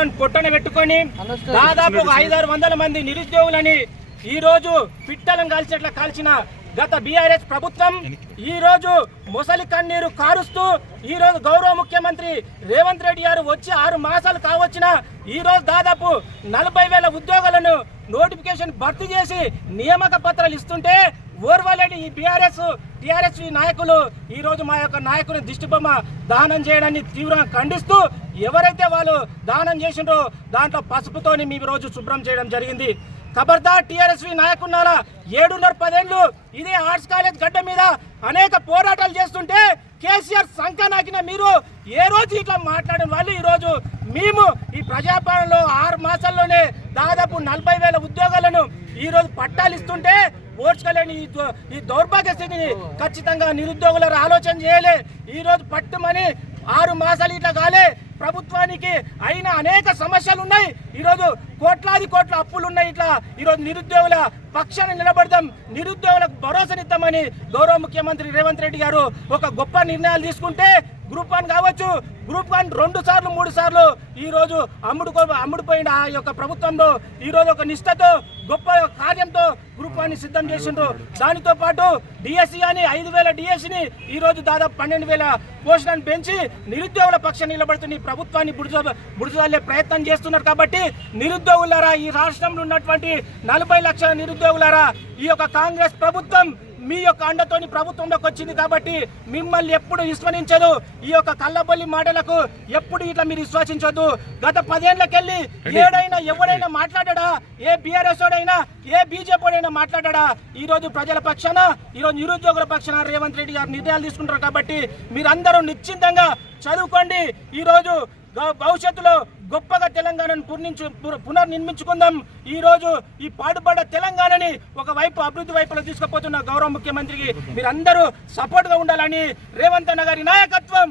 నిరుద్యోగులను పొట్టన పెట్టుకొని దాదాపు 500-600 మంది నిరుద్యోగులని ఈ రోజు పిట్టలను కాల్చేట్లా కాల్చిన గత బీఆర్ఎస్ ప్రభుత్వం ఈ రోజు మొసలి కన్నీరు కారుస్తూ ఈ రోజు గౌరవ ముఖ్యమంత్రి రేవంత్ రెడ్డి గారు వచ్చి 6 మాసాలు కావచ్చిన ఈ రోజు దాదాపు 40,000 ఉద్యోగాలను నోటిఫికేషన్ భర్తీ చేసి నియామక పత్రాలు ఇస్తుంటే ఓర్వలేని ఈ టీఆర్ఎస్ నాయకులు ఈ రోజు మా యొక్క నాయకుని దిష్టిబొమ్మ దానం చేయడాన్ని తీవ్రంగా ఖండిస్తూ ఎవరైతే వాళ్ళు దానం చేసిండ్రో దాంట్లో పసుపుతోని మీ రోజు శుభ్రం చేయడం జరిగింది. ఖబర్దార్ టీఆర్ఎస్వి నాయకున్నారా, 7.5 ఏళ్ళు ఇదే ఆర్ట్స్ కాలేజ్ గడ్డ మీద అనేక పోరాటాలు చేస్తుంటే కేసీఆర్ సంఖ్య నాకిన మీరు ఏ రోజు ఇట్లా మాట్లాడిన వాళ్ళు ఈ రోజు మేము ఈ ప్రజాపాలనలో 6 మాసాల్లోనే దాదాపు 40,000 ఉద్యోగాలను ఈ రోజు పట్టాలు ఇస్తుంటే ఓర్చుకోలేని ఈ దౌర్భాగ్య స్థితిని ఖచ్చితంగా నిరుద్యోగులు ఆలోచన చేయలే. ఈ రోజు పట్టుమని 6 మాసాలు ఇట్లా కాలే ప్రభుత్వానికి అయిన అనేక సమస్యలు ఉన్నాయి. ఈరోజు కోట్ల అప్పులు ఉన్నాయి. ఇట్లా ఈరోజు నిరుద్యోగుల పక్షాన్ని నిలబడదాం, నిరుద్యోగులకు భరోసానిద్దామని గౌరవ ముఖ్యమంత్రి రేవంత్ రెడ్డి గారు ఒక గొప్ప నిర్ణయాలు తీసుకుంటే గ్రూప్ 1 కావచ్చు, గ్రూప్ 1 2 సార్లు 3 సార్లు ఈ రోజు అమ్ముడుపోయిన ఆ యొక్క ప్రభుత్వంలో ఈ రోజు ఒక నిష్ఠతో గొప్ప కార్యంతో గ్రూప్ 1 సిద్ధం చేసిండ్రు. దానితో పాటు డిఎస్సి అని 5,000 డిఎస్సిని ఈ రోజు దాదాపు 12,000 పోస్టులను పెంచి నిరుద్యోగుల పక్షాన్ని నిలబడుతున్న ఈ ప్రభుత్వాన్ని బుడిజల్లే ప్రయత్నం చేస్తున్నారు. కాబట్టి నిరుద్యోగులారా, ఈ రాష్ట్రంలో ఉన్నటువంటి 40 లక్షల నిరుద్యోగులారా, ఈ యొక్క కాంగ్రెస్ ప్రభుత్వం మీ యొక్క అండతోని ప్రభుత్వంలోకి వచ్చింది కాబట్టి మిమ్మల్ని ఎప్పుడు విశ్వసించదు. ఈ యొక్క కళ్ళబొల్లి మాటలకు ఎప్పుడు ఇట్లా మీరు విశ్వసించొద్దు. గత 10 ఏళ్లకెళ్ళి ఎవడైనా మాట్లాడా, ఏ బీఆర్ఎస్ ఓడైనా ఏ బీజేపీ ఓడైనా మాట్లాడా. ఈ రోజు ప్రజల పక్షాన, ఈ రోజు నిరుద్యోగుల పక్షాన రేవంత్ రెడ్డి గారు నిర్ణయాలు తీసుకుంటారు. కాబట్టి మీరందరూ నిశ్చింతంగా చదువుకోండి. ఈ రోజు భవిష్యత్తులో గొప్పగా తెలంగాణను పునర్నిర్మించుకుందాం. ఈ రోజు ఈ పాటుపడ్డ తెలంగాణని ఒకవైపు అభివృద్ధి వైపులో తీసుకుపోతున్న గౌరవ ముఖ్యమంత్రికి మీరందరూ సపోర్ట్ గా ఉండాలని రేవంత్ అన్న గారి నాయకత్వం